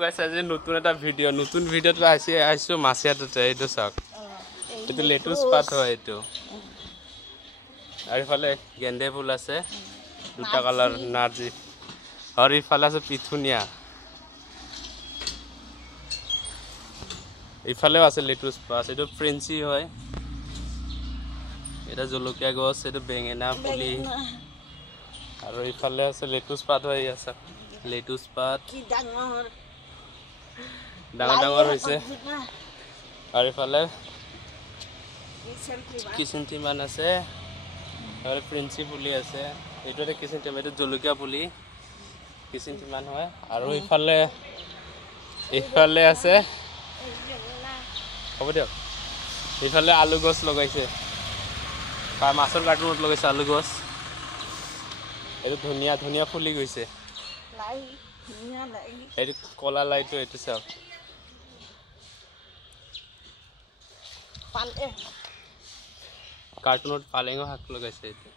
গাইছ আজি নতুন এটা ভিডিও নতুন ভিডিওটো আইছো মাছিয়াটোতে এইটো চাওক এইটো লেটুস পাত হয় এইটো আৰু ইফালে গেন্দে ফুল আছে দুটা কালাৰ নাৰ্জি আৰু ইফালে আছে পিথুনিয়া ইফালেও আছে লেটুস পাত এইটো ফ্ৰেঞ্চি হয় এটা জলকীয়া গছ এইটো বেঙেনা পুলি আৰু ইফালে আছে লেটুস পাত হৈ আছে লেটুস পাত কি ডাঙৰ ডাঙৰ হৈছে আৰু ইফালে কিচেন্টি মান আছে আৰু ফ্ৰেঞ্চি পুলি আছে এইটো এটা কিচেন্টি এইটো জলকীয়া পুলি কিচেন্টি মান হয় আৰু ইফালে আছে হ'ব দিয়ক ইফালে আলু গছ লগাইছে মাছৰ কাৰ্টুনত লগাইছে আলু গছ এইটো ধুনীয়া ফুলি গৈছে এইটো কলা লাইটো এইটো চাওক কাৰ্টুনত পালেঙৰ শাক লগাইছে এইটো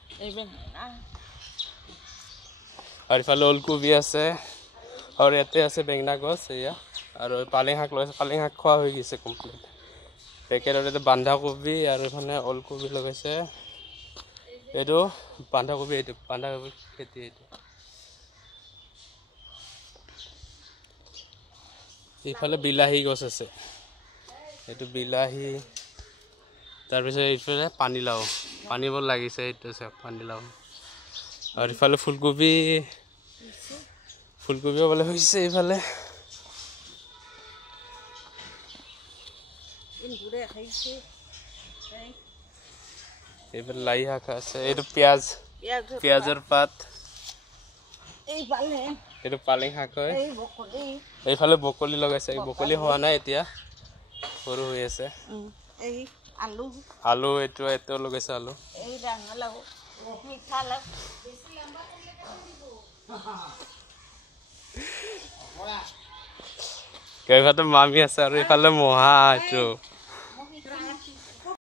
আৰু ইফালে ওলকবি আছে আৰু ইয়াতে আছে বেঙেনা গছ এয়া আৰু পালেং শাক লগাইছে পালেং শাক খোৱা হৈ গৈছে কমপ্লিট পেকেটত এইটো বন্ধাকবি আৰু ইফালে ওলকবি লগাইছে এইটো বন্ধাকবি খেতি এইটো ইফালে বিলাহী গছ আছে এইটো বিলাহী তাৰপিছত এইফালে পানীলাও পানীবোৰ লাগিছে এইটো চাওক পানীলাও আৰু ইফালে ফুলকবিও বোলে হৈছে ইফালে এইফালে লাই শাক আছে এইটো পিঁয়াজৰ পাত এইটো পালেং শাক হয় এইফালে বকলি লগাইছে বকলি হোৱা নাই এতিয়া সৰু হৈ আছে আলু এইটো লগাইছে আলু কেইফালে মামি আছে আৰু ইফালে মহা এইটো